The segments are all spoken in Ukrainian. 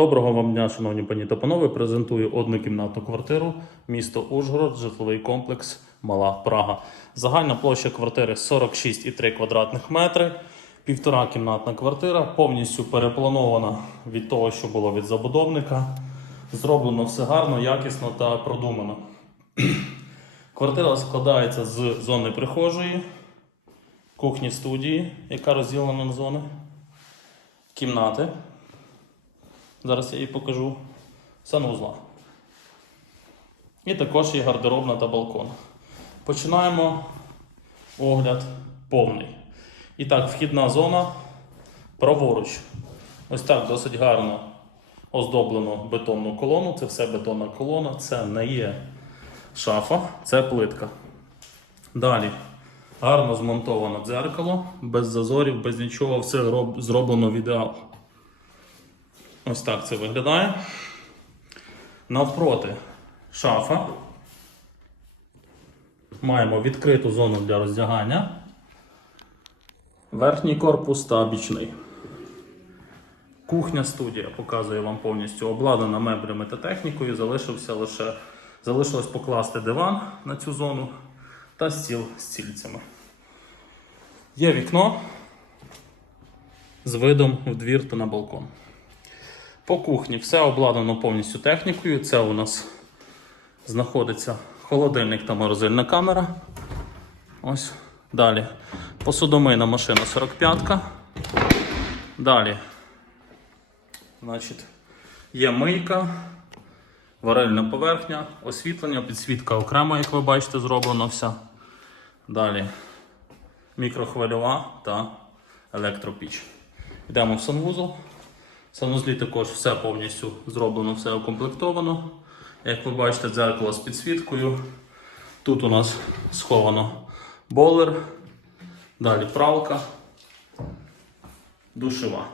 Доброго вам дня, шановні пані та панове. Презентую однокімнатну квартиру, місто Ужгород, житловий комплекс Мала Прага. Загальна площа квартири 46,3 квадратних метри. Півтора кімнатна квартира, повністю перепланована від того, що було від забудовника. Зроблено все гарно, якісно та продумано. Квартира складається з зони прихожої, кухні студії, яка розділена на зони, кімнати. Зараз я її покажу. Санузла. І також є гардеробна та балкон. Починаємо огляд повний. І так, вхідна зона праворуч. Ось так досить гарно оздоблено бетонну колону. Це все бетонна колона, це не є шафа, це плитка. Далі гарно змонтовано дзеркало, без зазорів, без нічого, все зроблено в ідеал. Ось так це виглядає. Навпроти шафа. Маємо відкриту зону для роздягання. Верхній корпус та бічний. Кухня студія показує вам повністю обладнана меблями та технікою. Залишився лише, залишилось покласти диван на цю зону та стіл з цільцями. Є вікно з видом в двір та на балкон. По кухні все обладнано повністю технікою. Це у нас знаходиться холодильник та морозильна камера. Ось. Далі. Посудомийна машина 45-ка. Далі. Значить, є мийка, варильна поверхня, освітлення, підсвітка окремо, як ви бачите, зроблена вся. Далі мікрохвильова та електропіч. Йдемо в санвузол. Санузлі також все повністю зроблено, все укомплектовано. Як ви бачите, дзеркало з підсвіткою. Тут у нас сховано болер, далі пралка, душева.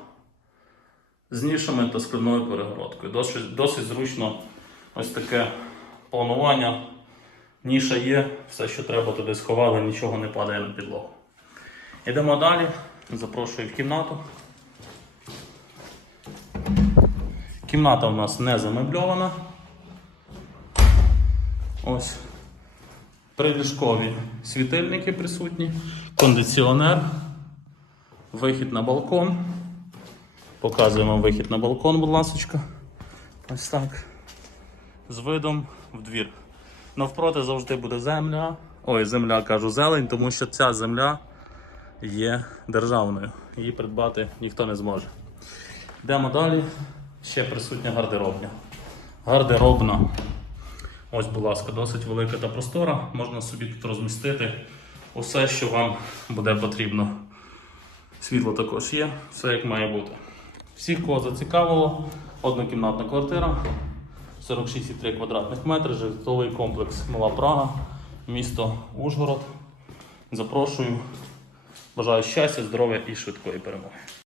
З нішами та скляною перегородкою. Досить, досить зручно ось таке планування. Ніша є, все, що треба туди сховали, нічого не падає на підлогу. Йдемо далі. Запрошую в кімнату. Кімната у нас не замебльована. Ось. Приліжкові світильники присутні, кондиціонер, вихід на балкон. Показуємо вихід на балкон, будь ласка. Ось так. З видом в двір. Навпроти завжди буде земля. Ой, земля кажу зелень, тому що ця земля є державною. Її придбати ніхто не зможе. Йдемо далі. Ще присутня гардеробня. Гардеробна. Ось, будь ласка, досить велика та простора. Можна собі тут розмістити усе, що вам буде потрібно. Світло також є, все як має бути. Всіх, кого зацікавило, однокімнатна квартира, 46,3 квадратних метри, житловий комплекс Мала Прага, місто Ужгород. Запрошую. Бажаю щастя, здоров'я і швидкої перемоги.